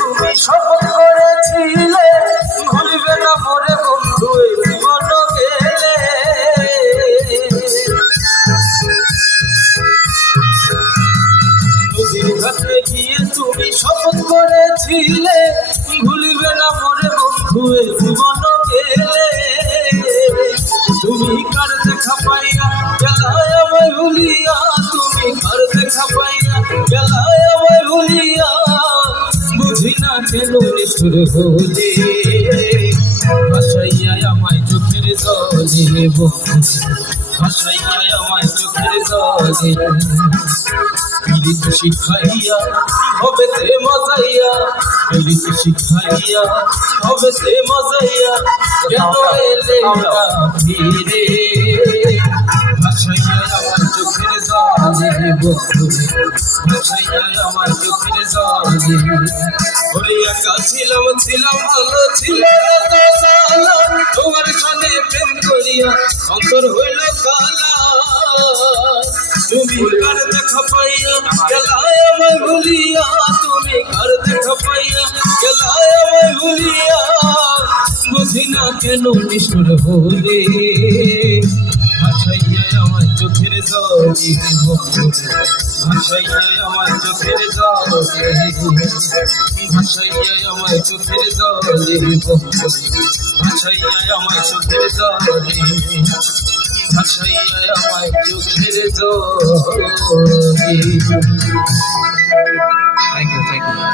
তুমি শপথ করেছিলে ভুলবে না মোরে বন্ধু এই জীবন গেলে। নদীর ঘাটে গিয়ে তুমি শপথ করেছিলে ভুলবে না মোরে বন্ধু এই জীবন গেলে। তুমি কার দেখা পাইয়া গেলায় আমায় ভুলিয়া, তুমি কার দেখা পাইয়া গেলায় আমায় ভুলিয়া, বুঝি না কেন নিষ্ঠুর হলে ভাসাইয়া আমায় চোখের জলে ভাসাইয়া আমায় চোখের জলে। পীড়িত শিখাইয়া হবে তে মজাইয়া, পীড়িত শিখাইয়া হবে তে মজাইয়া, কেন এলে না ফিরে ভাসাইয়া আমার চোখের জলে ভাসাইয়া আমার চোখের জলে। ওরে একা ছিলাম ভালো ছিল না তো জানা, তোমার সাথে প্রেম করিয়া অন্তর হইল কালা। তুমি কার দেখা পাইয়া গেলায় আমায় ভুলিয়া, তুমি কার দেখা পাইয়া গেলায় আমায় ভুলিয়া, বুঝি না কেন নিষ্ঠুর হলে ভাসাইয়া আমার চোখের জলে ভাসাইয়া আমার চোখের জলে ভাসাইয়া আমার চোখের জলে ভাসাইয়া আমার চোখের জলে ভাসাইয়া আমার চোখের জলে। Thank you.